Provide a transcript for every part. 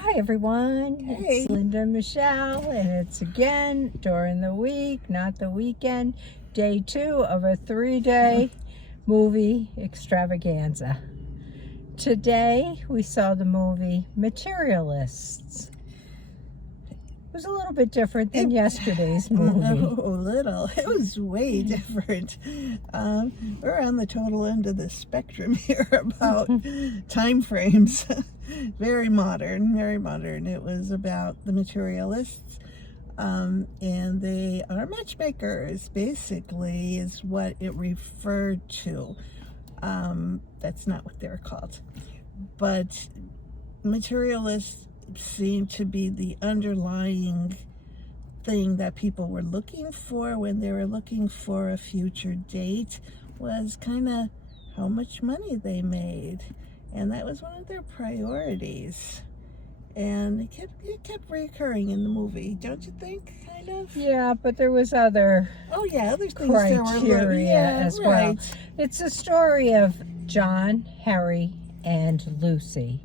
Hi everyone, Hey. It's Linda and Michelle, and it's again during the week, not the weekend, day 2 of a 3-day movie extravaganza. Today we saw the movie Materialists. It was a little bit different than yesterday's movie. A little. It was way different. We're on the total end of the spectrum here about time frames. Very modern, very modern. It was about the materialists, and they are matchmakers, basically, is what it referred to. That's not what they're called. But materialists seemed to be the underlying thing that people were looking for when they were looking for a future date, was kind of how much money they made, and that was one of their priorities. And it kept recurring in the movie, don't you think? Kind of. Yeah, but there was other Other things criteria as well. It's a story of John, Harry, and Lucy.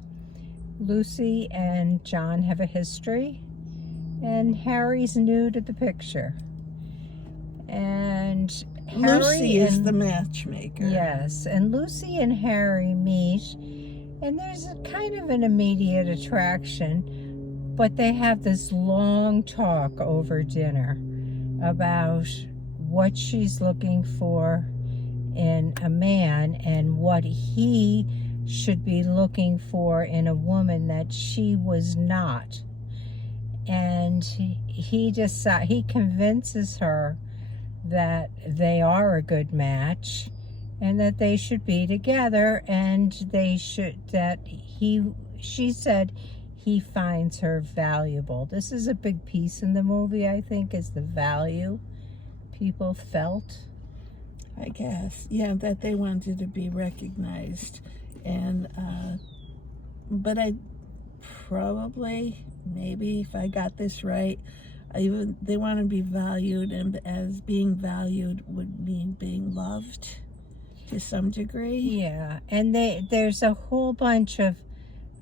Lucy and John have a history, and Harry's new to the picture. And Lucy is the matchmaker. Yes, and Lucy and Harry meet, and there's a kind of an immediate attraction, but they have this long talk over dinner about what she's looking for in a man and what he should be looking for in a woman that she was not. And he convinces her that they are a good match and that they should be together, and she said he finds her valuable. This is a big piece in the movie, I think, is the value people felt. I guess, yeah, that they wanted to be recognized. And but I probably, maybe if I got this right, they want to be valued, and as being valued would mean being loved to some degree. Yeah, and there's a whole bunch of,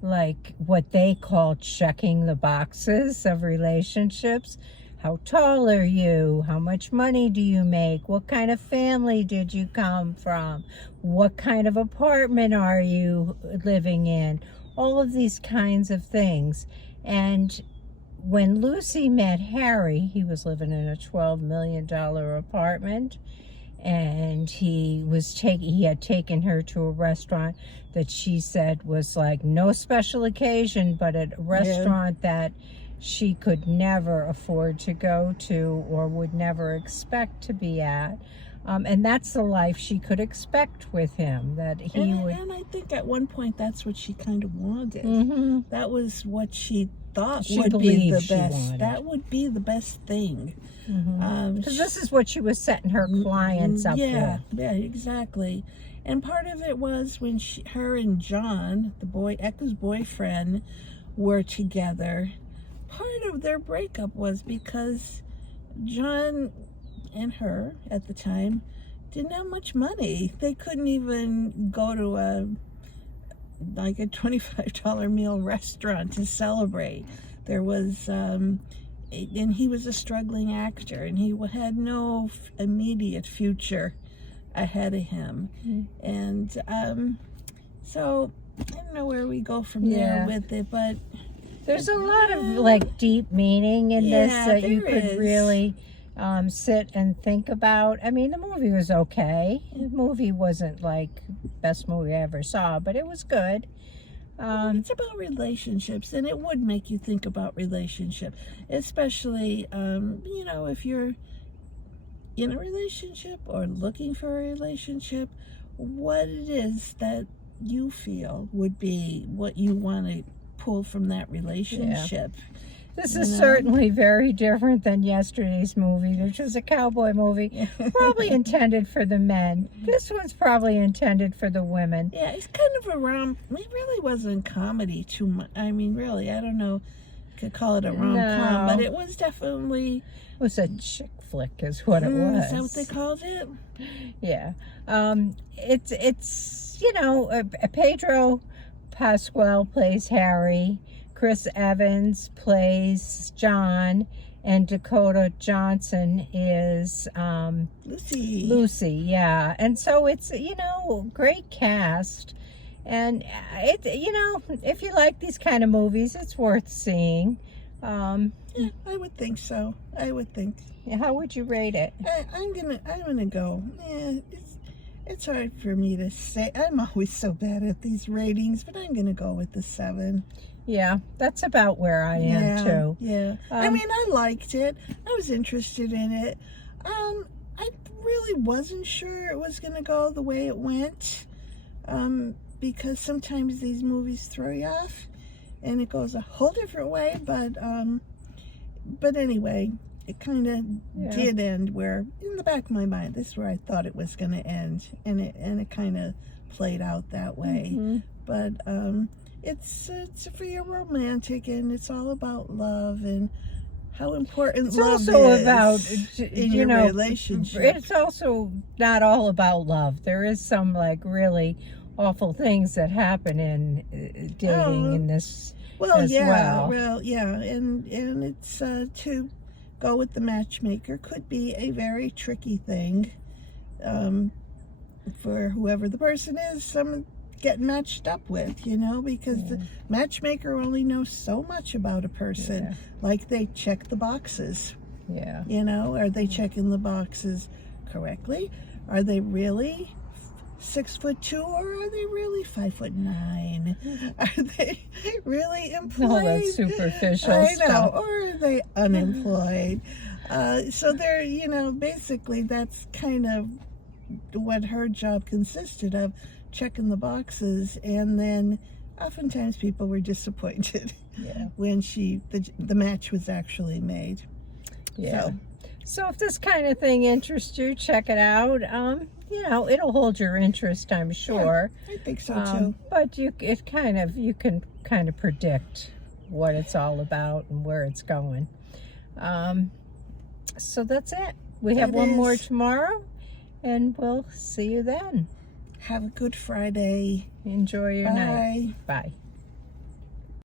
like, what they call checking the boxes of relationships. How tall are you? How much money do you make? What kind of family did you come from? What kind of apartment are you living in? All of these kinds of things. And when Lucy met Harry, he was living in a $12 million apartment, and he had taken her to a restaurant that she said was like no special occasion, but a restaurant that she could never afford to go to or would never expect to be at. And that's the life she could expect with him, that he would. And I think at one point that's what she kind of wanted. Mm-hmm. That was what she thought She would be the believed she best. wanted. That would be the best thing. Because this is what she was setting her clients up with. Yeah, exactly. And part of it was when her and John, the ex-boyfriend, were together. Part of their breakup was because John and her at the time didn't have much money. They couldn't even go to a $25 meal restaurant to celebrate. There was and he was a struggling actor, and he had no immediate future ahead of him. And so I don't know where we go from there with it, but there's a lot of like deep meaning in this that you could really sit and think about. I mean, the movie was okay. The movie wasn't like best movie I ever saw, but it was good. It's about relationships, and it would make you think about relationship, especially if you're in a relationship or looking for a relationship, what it is that you feel would be what you want to pull from that relationship. This is certainly very different than yesterday's movie, which was a cowboy movie, probably intended for the men. This one's probably intended for the women. Yeah, it's kind of it really wasn't comedy too much. I mean, really, I don't know, could call it a rom-com, but it was definitely... It was a chick flick is what it was. Is that what they called it? Yeah. It's Pedro Pascal plays Harry. Chris Evans plays John, and Dakota Johnson is Lucy. Lucy, yeah. And so it's, great cast. And it, if you like these kind of movies, it's worth seeing. Yeah, I would think so. I would think. How would you rate it? I'm gonna go. Yeah, it's hard for me to say. I'm always so bad at these ratings, but I'm gonna go with the 7. Yeah, that's about where I am too. Yeah. I mean, I liked it. I was interested in it. I really wasn't sure it was gonna go the way it went. Because sometimes these movies throw you off, and it goes a whole different way. But anyway, it kind of did end where, in the back of my mind, this is where I thought it was going to end, and it kind of played out that way. Mm-hmm. But it's very romantic, and it's all about love and how important It's love also is about, in your relationship. It's also not all about love. There is some really awful things that happen in dating in this as well. Well, yeah, and it's to go with the matchmaker could be a very tricky thing for whoever the person is, someone getting matched up with, because the matchmaker only knows so much about a person. Yeah. Like, they check the boxes. Yeah. Are they checking the boxes correctly? Are they really 6'2", or are they really 5'9"? Are they really employed? All that superficial I know, stuff. or are they unemployed? So they're, basically that's kind of what her job consisted of, checking the boxes, and then oftentimes people were disappointed when the match was actually made. Yeah. So if this kind of thing interests you, check it out. It'll hold your interest, I'm sure. Yeah, I think so too. But you can kind of predict what it's all about and where it's going. So that's it. We have one more tomorrow, and we'll see you then. Have a good Friday. Enjoy your Bye. night. Bye.